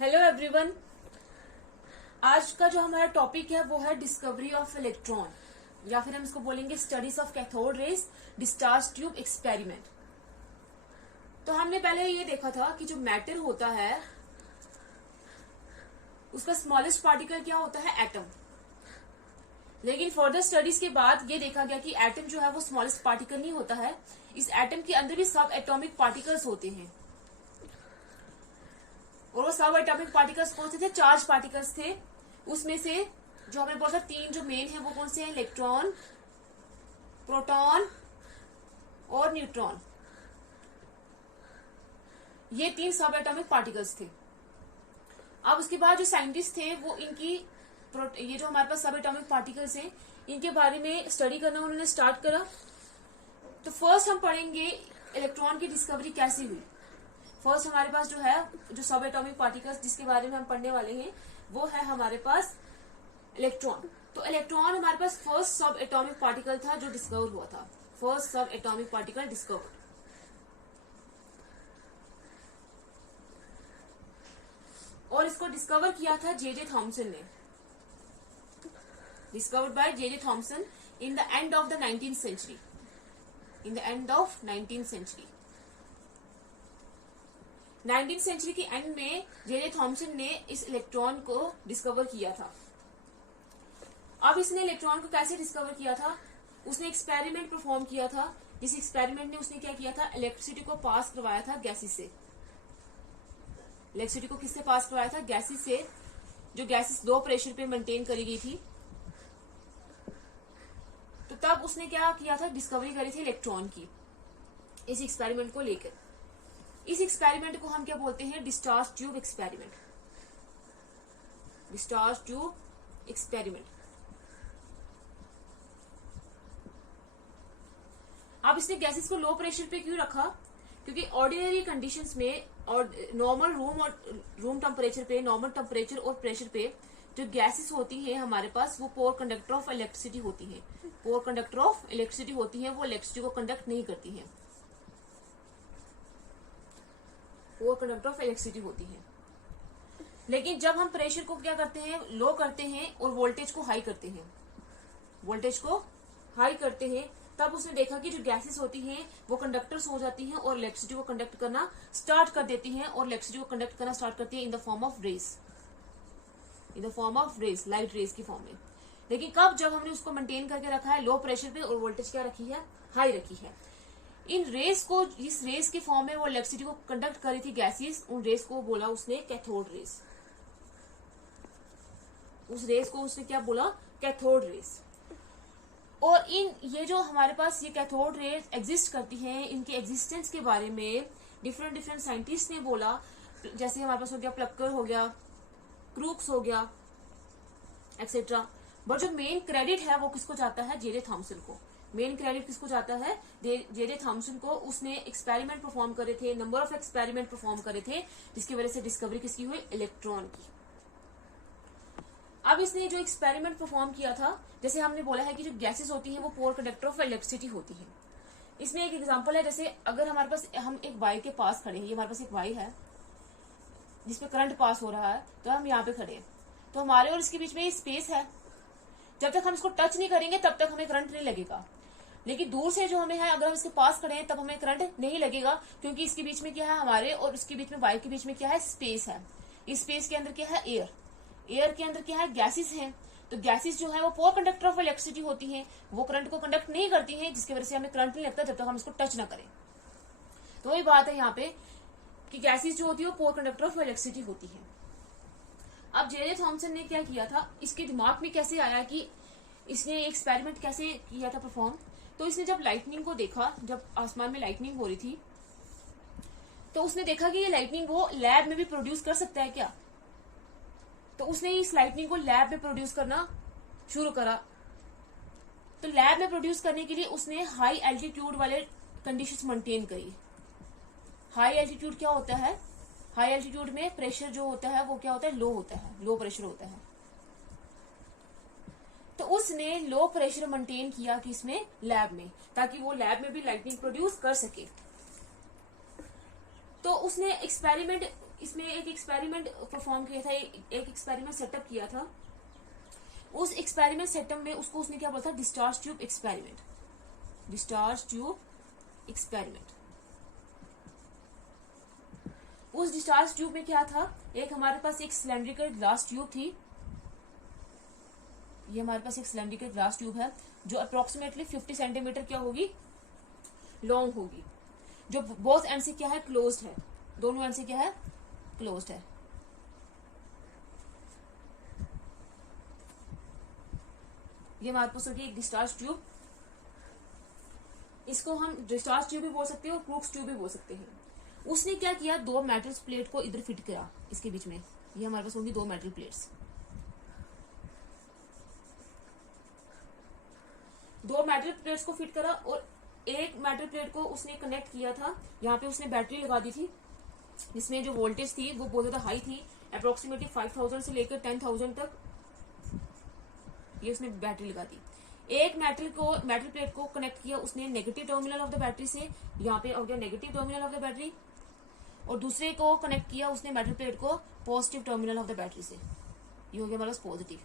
Hello everyone. आज का जो हमारा टॉपिक है वो है डिस्कवरी ऑफ इलेक्ट्रॉन, या फिर हम इसको बोलेंगे studies of cathode rays discharge tube experiment. तो हमने पहले ये देखा था कि जो मैटर होता है उसका स्मॉलेस्ट पार्टिकल क्या होता है, एटम। लेकिन फर्दर स्टडीज के बाद ये देखा गया कि एटम जो है वो स्मॉलेस्ट पार्टिकल नहीं होता है, इस एटम के अंदर भी सब एटॉमिक पार्टिकल्स होते हैं। और वो सब एटॉमिक पार्टिकल्स कौन से थे? चार्ज पार्टिकल्स थे। उसमें से जो हमें बोला था तीन जो मेन है वो कौन से हैं? इलेक्ट्रॉन, प्रोटॉन और न्यूट्रॉन। ये तीन सब एटॉमिक पार्टिकल्स थे। अब उसके बाद जो साइंटिस्ट थे वो इनकी ये जो हमारे पास सब एटॉमिक पार्टिकल्स हैं इनके बारे में स्टडी करना उन्होंने स्टार्ट करा। तो फर्स्ट हम पढ़ेंगे इलेक्ट्रॉन की डिस्कवरी कैसे हुई। फर्स्ट हमारे पास जो है जो सब एटॉमिक पार्टिकल्स जिसके बारे में हम पढ़ने वाले हैं वो है हमारे पास इलेक्ट्रॉन। तो इलेक्ट्रॉन हमारे पास फर्स्ट सब एटॉमिक पार्टिकल था जो डिस्कवर हुआ था। फर्स्ट सब एटॉमिक पार्टिकल डिस्कवर। और इसको डिस्कवर किया था जे थॉमसन ने। Discovered by J Thomson in the end of the 19th century. In the end of 19th century. 19th century के एंड में जे थॉमसन ने इस इलेक्ट्रॉन को डिस्कवर किया था। अब इसने इलेक्ट्रॉन को कैसे डिस्कवर किया था? उसने एक्सपेरिमेंट परफॉर्म किया था। जिस एक्सपेरिमेंट ने उसने क्या किया था? इलेक्ट्रिसिटी को पास करवाया था गैसेस से। इलेक्ट्रिसिटी को किससे पास करवाया था? गैसेस से। जो गैसेस लो प्रेशर पे मेंटेन करी गई थी। तो तब उसने क्या किया था? डिस्कवरी करी थी इलेक्ट्रॉन की, इस एक्सपेरिमेंट को लेकर। इस एक्सपेरिमेंट को हम क्या बोलते हैं? Discharge tube experiment. Discharge tube experiment. अब इसने गैसेस को लो प्रेशर पे क्यों रखा? क्योंकि ऑर्डिनरी कंडीशंस में और नॉर्मल रूम टेम्परेचर पे, नॉर्मल टेम्परेचर और प्रेशर पे जो गैसेस होती हैं हमारे पास वो पोर कंडक्टर ऑफ इलेक्ट्रिसिटी होती हैं। पोर कंडक्टर ऑफ इलेक्ट्रिसिटी होती हैं, वो इलेक्ट्रिसिटी को कंडक्ट नहीं करती हैं। पोर कंडक्टर ऑफ इलेक्ट्रिसिटी होती है। लेकिन जब हम प्रेशर को क्या करते हैं? लो करते हैं और वोल्टेज को हाई करते हैं। वोल्टेज को हाई करते हैं तब उसने देखा कि जो गैसेस होती हैं वो कंडक्टर्स हो जाती हैं और इलेक्ट्रिसिटी को कंडक्ट करना स्टार्ट कर देती हैं और इलेक्ट्रिसिटी को कंडक्ट करना स्टार्ट करती है in the form of rays. In the form of rays, light rays की फॉर्म में। लेकिन कब? जब हमने उसको मेंटेन करके रखा है लो प्रेशर पे और वोल्टेज क्या रखी है? हाई रखी है। इन रेस को, इस रेस के फॉर्म में वो इलेक्ट्रिसिटी को कंडक्ट करी थी गैसेस, उन रेस को बोला उसने कैथोड रेस। उस रेस को उसने क्या बोला? Cathode rays. और ये जो हमारे पास ये कैथोड रेस एग्जिस्ट करती हैं, इनके एग्जिस्टेंस के बारे में डिफरेंट साइंटिस्ट ने बोला। जैसे हमारे पास हो गया प्लक्कर, हो गया क्रूक्स, हो गया एक्सेट्रा। बट जो मेन क्रेडिट है वो किसको जाता है? जे थॉमसन को। मेन क्रेडिट किसको जाता है? जे थॉमसन को। उसने एक्सपेरिमेंट परफॉर्म करे थे, नंबर ऑफ एक्सपेरिमेंट परफॉर्म करे थे, जिसकी वजह से डिस्कवरी किसकी हुई? इलेक्ट्रॉन की। अब इसने जो एक्सपेरिमेंट परफॉर्म किया था, जैसे हमने बोला है कि जो गैसेस होती हैं वो पोर कंडक्टर ऑफ इलेक्ट्रिसिटी होती है। इसमें एक एग्जांपल है, जैसे अगर हमारे पास, हम एक वायर के पास खड़े हैं, ये हमारे पास एक वायर है जिसपे करंट पास हो रहा है, तो हम यहाँ पे खड़े हैं, तो हमारे और इसके बीच में ये स्पेस है। जब तक हम इसको टच नहीं करेंगे तब तक हमें करंट नहीं लगेगा। लेकिन दूर से जो हमें है, अगर हम इसके पास खड़े हैं तब हमें करंट नहीं लगेगा, क्योंकि इसके बीच में क्या है? हमारे और उसके बीच में, वायर के बीच में क्या है? स्पेस है। इस स्पेस के अंदर क्या है? एयर। एयर के अंदर क्या है? गैसेस हैं। तो गैसेस जो है वो पोर कंडक्टर ऑफ इलेक्ट्रिसिटी होती हैं, वो करंट को कंडक्ट नहीं करती हैं, जिसकी वजह से हमें करंट नहीं लगता जब तक हम इसको टच ना करें। तो वही बात है यहाँ पे कि गैसेस जो होती है वो पोर कंडक्टर ऑफ इलेक्ट्रिसिटी होती है। अब जे थॉमसन ने क्या किया था? इसके दिमाग में कैसे आया कि इसने एक्सपेरिमेंट कैसे किया था परफॉर्म? तो इसने जब लाइटनिंग को देखा, जब आसमान में लाइटनिंग हो रही थी, तो उसने देखा कि ये लाइटनिंग वो लैब में भी प्रोड्यूस कर सकता है क्या? तो उसने इस लाइटनिंग को लैब में प्रोड्यूस करना शुरू करा। तो लैब में प्रोड्यूस करने के लिए उसने हाई एल्टीट्यूड वाले कंडीशंस मेंटेन करी। हाई एल्टीट्यूड क्या होता है? हाई एल्टीट्यूड में प्रेशर जो होता है वो क्या होता है? लो होता है, लो प्रेशर होता है। तो उसने लो प्रेशर मेंटेन किया कि इसमें लैब में, ताकि वो लैब में भी लाइटनिंग प्रोड्यूस कर सके। तो उसने एक्सपेरिमेंट इसमें एक एक्सपेरिमेंट परफॉर्म किया था, एक एक्सपेरिमेंट सेटअप किया था। उस एक्सपेरिमेंट सेटअप में उसको उसने क्या बोला था, discharge tube experiment, discharge tube experiment. उस डिस्चार्ज ट्यूब में क्या था, एक हमारे पास एक सिलेंड्रिकल ग्लास ट्यूब थी, ये हमारे पास एक सिलेंड्रिकल ग्लास ट्यूब है जो अप्रोक्सीमेटली 50 सेंटीमीटर क्या होगी, लॉन्ग होगी, जो बोथ एंड से क्या है, क्लोज्ड है, दोनों एंड से क्या है, क्लोज्ड है। ये हमारे पास होगी एक डिस्चार्ज ट्यूब, इसको हम डिस्चार्ज ट्यूब भी बोल सकते हैं और क्रूक्स ट्यूब भी बोल सकते हैं। उसने क्या किया, दो मेटल प्लेट को इधर फिट करा इसके बीच में, ये हमारे पास होंगी दो मेटल प्लेट्स, दो मेटल प्लेट्स को फिट करा और एक मेटल प्लेट को उसने कनेक्ट किया था, यहाँ पे उसने बैटरी लगा दी थी जिसमें जो वोल्टेज थी वो बहुत ज्यादा हाई थी, अप्रोक्सीमेटली 5000 से लेकर 10,000 तक ये उसने बैटरी लगा दी। एक मेटल प्लेट को कनेक्ट किया उसने negative terminal of the battery से, यहाँ पे हो गया negative terminal of the battery, और दूसरे को कनेक्ट किया उसने मेटल प्लेट को positive terminal of the battery से, ये हो गया हमारा पॉजिटिव।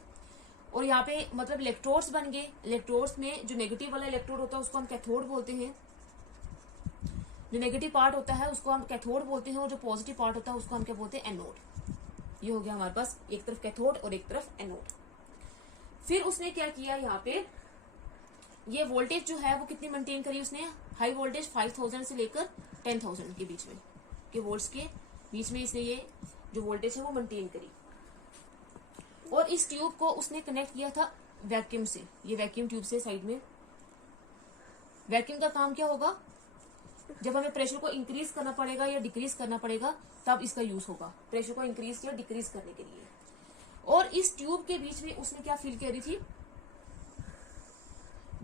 और यहाँ पे मतलब इलेक्ट्रोड्स बन गए, इलेक्ट्रोड्स में जो नेगेटिव वाला इलेक्ट्रोड होता है उसको हम कैथोड बोलते हैं, जो नेगेटिव पार्ट होता है उसको हम कैथोड बोलते हैं, और जो पॉजिटिव पार्ट होता है उसको हम क्या बोलते हैं, एनोड। ये हो गया हमारे पास एक तरफ कैथोड और एक तरफ एनोड। फिर उसने क्या किया, यहाँ पे ये वोल्टेज जो है वो कितनी मेंटेन करी उसने, हाई वोल्टेज 5000 से लेकर 10,000 के बीच में के वोल्ट्स के बीच में इसने ये जो वोल्टेज है वो मेंटेन करी। और इस ट्यूब को उसने कनेक्ट किया था वैक्यूम से, ये वैक्यूम ट्यूब से साइड में। वैक्यूम का काम क्या होगा, जब हमें प्रेशर को इंक्रीज करना पड़ेगा या डिक्रीज करना पड़ेगा तब इसका यूज होगा, प्रेशर को इंक्रीज या डिक्रीज करने के लिए। और इस ट्यूब के बीच में उसने क्या फिल करी थी,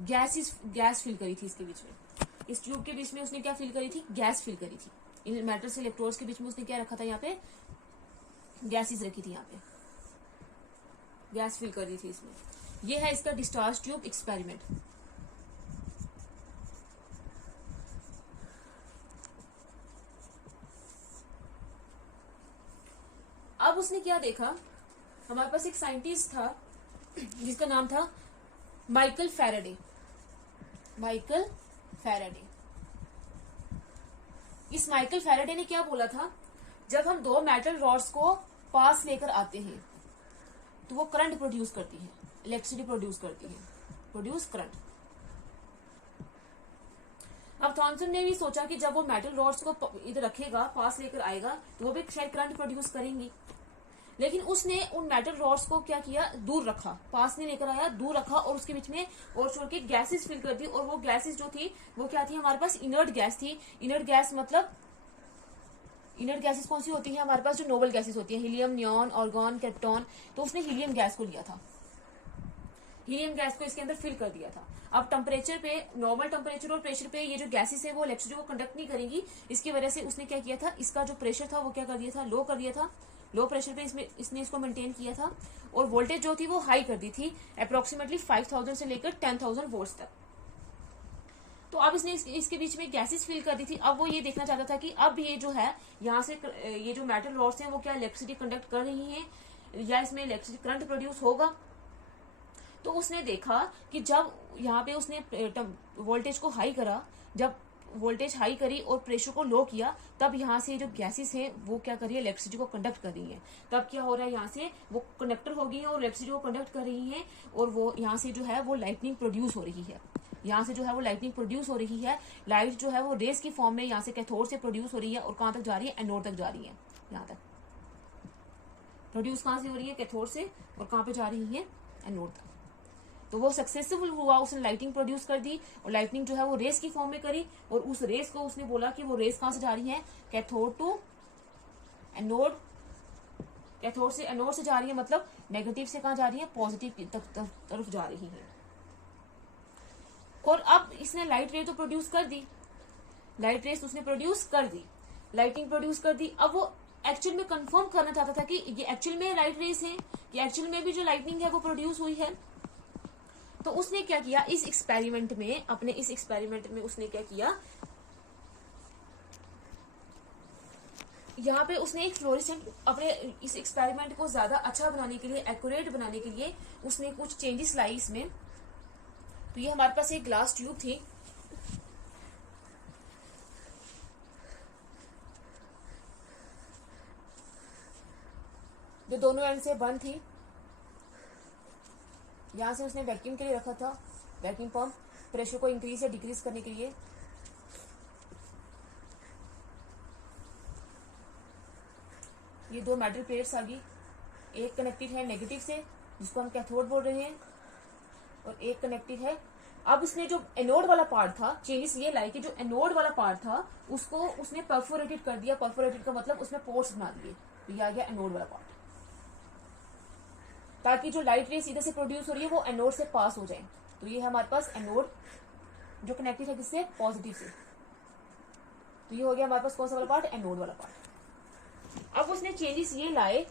गैस फिल करी थी इसके बीच में, इस ट्यूब के बीच में उसने क्या फिल करी थी, गैस फिल करी थी। इन मेटल से इलेक्ट्रोड्स के बीच में उसने क्या रखा था, यहाँ पे गैसेस रखी थी, यहाँ पे गैस फिल कर दी थी इसमें। ये है इसका डिस्चार्ज ट्यूब एक्सपेरिमेंट। अब उसने क्या देखा, हमारे पास एक साइंटिस्ट था जिसका नाम था माइकल फैराडे, माइकल फैराडे। इस माइकल फैराडे ने क्या बोला था, जब हम दो मेटल रॉड्स को पास लेकर आते हैं तो वो करंट प्रोड्यूस करती है, इलेक्ट्रिसिटी प्रोड्यूस करती है, प्रोड्यूस करंट। अब थॉमसन ने भी सोचा कि जब वो मेटल रॉड्स को इधर रखेगा, पास लेकर आएगा, तो वो भी शायद करंट प्रोड्यूस करेंगी। लेकिन उसने उन मेटल रॉड्स को क्या किया, दूर रखा, पास नहीं लेकर आया, दूर रखा, और उसके बीच में और छोड़ के गैसेस फिल कर दी। और वो गैसेस जो थी वो क्या थी, हमारे पास इनर्ट गैस थी। इनर्ट गैस मतलब इनर्ट गैसेस कौन सी होती है, हमारे पास जो नोबल गैसेस होती है, हीलियम, नियॉन, ऑर्गन, क्रिप्टॉन। तो उसने हीलियम गैस को लिया था, हीलियम गैस को इसके अंदर फिल कर दिया था। अब टेम्परेचर पे, नॉर्मल टेम्परेचर और प्रेशर पे ये जो गैसेस है वो इलेक्ट्रिसिटी को कंडक्ट नहीं करेंगी। इसकी वजह से उसने क्या किया था, इसका जो प्रेशर था वो क्या कर दिया था, लो कर दिया था। लो प्रेशर पे इसने इसको मेंटेन किया था, और वोल्टेज जो थी वो हाई कर दी थी, अप्रोक्सीमेटली 5000 से लेकर 10,000 वोल्ट्स तक। तो अब इसने इसके बीच में गैसेस फिल कर दी थी। अब वो ये देखना चाहता था कि अब ये जो है, यहाँ से ये जो मेटल रॉड्स हैं वो क्या इलेक्ट्रिसिटी कंडक्ट कर रही हैं या इसमें इलेक्ट्रिसिटी करंट प्रोड्यूस होगा। तो उसने देखा कि जब यहाँ पे उसने वोल्टेज को हाई करा, जब वोल्टेज हाई करी और प्रेशर को लो किया, तब यहाँ से जो गैसेस हैं वो क्या कर रही है, इलेक्ट्रिसिटी को कंडक्ट कर रही है। तब क्या हो रहा है, यहाँ से वो कंडक्टर हो गई है और इलेक्ट्रिसिटी को कंडक्ट कर रही है, और वो यहाँ से जो है वो लाइटनिंग प्रोड्यूस हो रही है। यहाँ से जो है वो लाइटनिंग प्रोड्यूस हो रही है। लाइट जो है वो रेस की फॉर्म में यहाँ से कैथोड से प्रोड्यूस हो रही है, और कहाँ तक जा रही है, एनोड तक जा रही है। यहाँ तक प्रोड्यूस कहाँ से हो रही है, कैथोड से, और कहाँ पे जा रही है, एनोड तक। तो वो सक्सेसफुल हुआ, उसने लाइटिंग प्रोड्यूस कर दी, और लाइटनिंग जो है वो रेस की फॉर्म में करी, और उस रेस को उसने बोला कि वो रेस कहाँ से जा रही है, कैथोड टू एनोड, कैथोड से एनोड से जा रही है, मतलब नेगेटिव से कहाँ जा रही है, पॉजिटिव की तरफ जा रही है। और अब इसने लाइट रे तो प्रोड्यूस कर दी, लाइट रेस उसने प्रोड्यूस कर दी, लाइटिंग प्रोड्यूस कर दी। अब वो एक्चुअल में कंफर्म करना चाहता था कि ये एक्चुअल में लाइट रेस है, ये एक्चुअल में भी जो लाइटनिंग है वो प्रोड्यूस हुई है। तो उसने क्या किया, इस एक्सपेरिमेंट में, अपने इस एक्सपेरिमेंट में उसने क्या किया, यहाँ पे उसने एक फ्लोरेसेंट अपने इस एक्सपेरिमेंट को ज्यादा अच्छा बनाने के लिए, एक्यूरेट बनाने के लिए उसने कुछ चेंजेस लाई इसमें। तो ये हमारे पास एक ग्लास ट्यूब थी, जो दोनों एंड से बंद थी। यहां से उसने वैक्यूम के लिए रखा था, वैक्यूम पंप प्रेशर को इंक्रीज या डिक्रीज करने के लिए। ये दो मेटल प्लेट्स आ गई, एक कनेक्टेड है नेगेटिव से जिसको हम कैथोड बोल रहे हैं, और एक कनेक्टेड है। अब उसने जो एनोड वाला पार्ट था, चेंजेस ये लाई कि जो एनोड वाला पार्ट था उसको उसने परफोरेटेड कर दिया। परफोरेटेड का मतलब उसमें पोर्ट्स बना दिए। तो ये आ गया एनोड वाला पार्ट, ताकि जो लाइट रेस इधर से प्रोड्यूस हो रही है वो एनोड से पास हो जाए। तो ये है हमारे पास एनोड जो कनेक्टेड है किससे, पॉजिटिव से। तो ये हो गया हमारे पास कौन सा वाला पार्ट, एनोड वाला पार्ट। अब उसने चेंजेस ये लाए,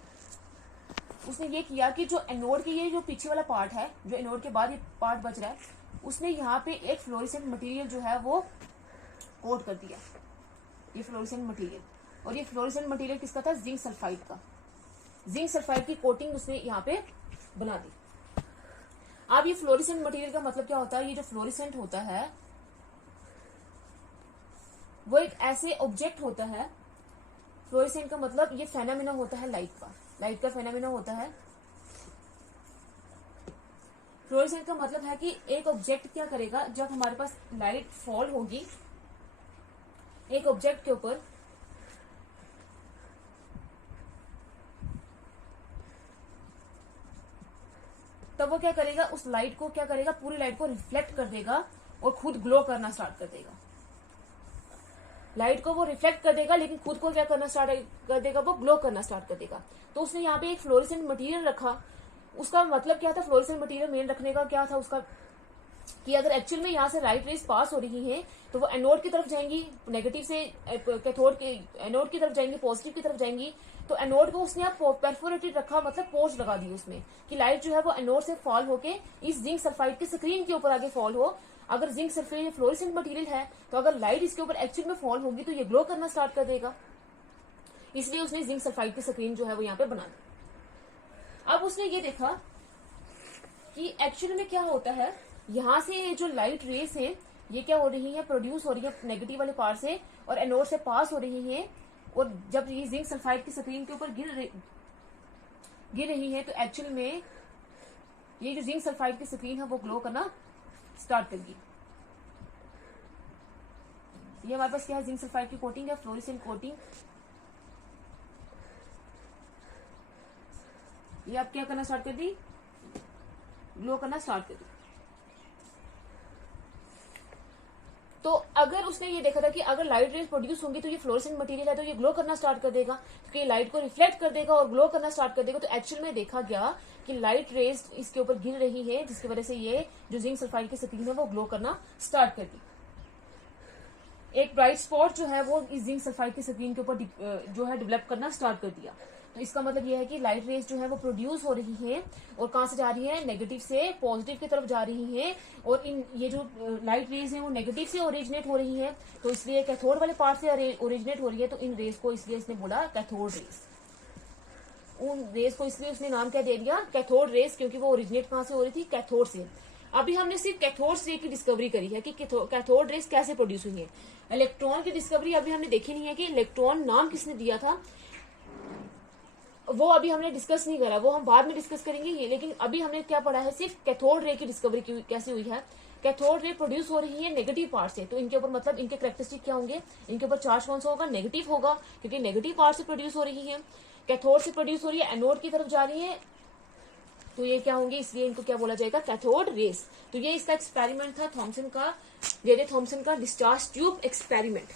उसने ये किया कि जो एनोड के ये जो पीछे वाला पार्ट है, जो एनोड के बाद ये पार्ट बच रहा है, उसने यहाँ पे एक फ्लोरेसेंट मटेरियल जो है वो कोट कर दिया, ये फ्लोरेसेंट मटेरियल। और ये फ्लोरेसेंट मटेरियल किसका था, जिंक सल्फाइड का। जिंक सल्फाइड की कोटिंग उसने यहाँ पे बना दी। अब ये फ्लोरेसेंट मटेरियल का मतलब क्या होता है, ये जो फ्लोरेसेंट होता है वो एक ऐसे ऑब्जेक्ट होता है, फ्लोरेसेंट का मतलब ये फेनोमेना होता है लाइट का, लाइट का फेनोमेना होता है। फ्लोरेसेंट का मतलब है कि एक ऑब्जेक्ट क्या करेगा, जब हमारे पास लाइट फॉल होगी एक ऑब्जेक्ट के ऊपर, तब वो क्या करेगा, उस लाइट को क्या करेगा, पूरी लाइट को रिफ्लेक्ट कर देगा और खुद ग्लो करना स्टार्ट कर देगा। लाइट को वो रिफ्लेक्ट कर देगा लेकिन खुद को क्या करना स्टार्ट कर देगा, वो ग्लो करना स्टार्ट कर देगा। तो उसने यहाँ पे एक फ्लोरेसेंट मटेरियल रखा। उसका मतलब क्या था, फ्लोरेसेंट मटेरियल मेन रखने का क्या था उसका, कि अगर एक्चुअल में यहाँ से लाइट रेज पास हो रही हैं तो वो एनोड की तरफ जाएंगी, नेगेटिव से कैथोड के, एनोड की तरफ जाएंगी, पॉजिटिव की तरफ जाएंगी। तो एनोड को उसने परफोरेटेड रखा, मतलब पोर्ट्स लगा दी उसमें, कि लाइट जो है वो एनोड से फॉल होके इस जिंक सल्फाइड की स्क्रीन के ऊपर आगे फॉल हो। अगर जिंक सल्फाइड फ्लोरेसेंट मटेरियल है तो अगर लाइट इसके ऊपर एक्चुअल में फॉल होगी तो ये ग्लो करना स्टार्ट कर देगा, इसलिए उसने जिंक सल्फाइड की स्क्रीन जो है वो यहाँ पे बना दी। अब उसने ये देखा कि एक्चुअली में क्या होता है, यहाँ से जो लाइट रेस है ये क्या हो रही है, प्रोड्यूस हो रही है नेगेटिव वाले पार्ट से और एनोड से पास हो रही है। और जब ये जिंक सल्फाइड की स्क्रीन के ऊपर गिर रही है तो एक्चुअल में ये जो जिंक सल्फाइड की स्क्रीन है वो ग्लो करना स्टार्ट करेगी। ये हमारे पास क्या है, जिंक सल्फाइड की कोटिंग है, फ्लोरेसेंट कोटिंग। ये अब क्या करना स्टार्ट कर दी, ग्लो करना स्टार्ट कर दी। तो अगर उसने ये देखा था कि अगर लाइट रेज प्रोड्यूस होंगी तो ये फ्लोरेसेंट मटेरियल है तो ये ग्लो करना स्टार्ट कर देगा, क्योंकि लाइट को रिफ्लेक्ट कर देगा और ग्लो करना स्टार्ट कर देगा। तो एक्चुअल में देखा गया कि लाइट रेज इसके ऊपर गिर रही है जिसकी वजह से ये जो जिंक सल्फाइड की स्क्रीन है वो ग्लो करना स्टार्ट कर दी। एक ब्राइट स्पॉट जो है वो इस जिंक सल्फाइड की स्क्रीन के ऊपर जो है डेवलप करना स्टार्ट कर दिया। तो इसका मतलब ये है कि लाइट रेज जो है वो प्रोड्यूस हो रही है और कहां से जा रही है, नेगेटिव से पॉजिटिव की तरफ जा रही है। और इन ये जो लाइट रेज है वो नेगेटिव से ओरिजिनेट हो रही है, तो इसलिए कैथोड वाले पार्ट से ओरिजिनेट हो रही है। तो इन रेज को इसलिए इसने बोला कैथोड रेज। उन रेज को इसलिए उसने नाम क्या दे दिया, कैथोड रेज, क्योंकि वो ओरिजिनेट कहां से हो रही थी, कैथोड से। अभी हमने सिर्फ कैथोड रे की डिस्कवरी करी है कि कैथोड रेज कैसे प्रोड्यूस हुई है। इलेक्ट्रॉन की डिस्कवरी अभी हमने देखी नहीं है कि इलेक्ट्रॉन नाम किसने दिया था, वो अभी हमने डिस्कस नहीं करा, वो हम बाद में डिस्कस करेंगे। लेकिन अभी हमने क्या पढ़ा है, सिर्फ कैथोड रे की डिस्कवरी कैसे हुई है। कैथोड रे प्रोड्यूस हो रही है नेगेटिव पार्ट से, तो इनके ऊपर मतलब इनके कैरेक्टरिस्टिक क्या होंगे, इनके ऊपर चार्ज कौन सा होगा, नेगेटिव होगा, क्योंकि नेगेटिव पार्ट से प्रोड्यूस हो रही है। कैथोड से प्रोड्यूस हो रही है, एनोड की तरफ जा रही है, तो ये क्या होंगे, इसलिए इनको क्या बोला जाएगा, कैथोड रेज। तो ये इसका एक्सपेरिमेंट था थॉमसन का, जे.जे. थॉमसन का डिस्चार्ज ट्यूब एक्सपेरिमेंट।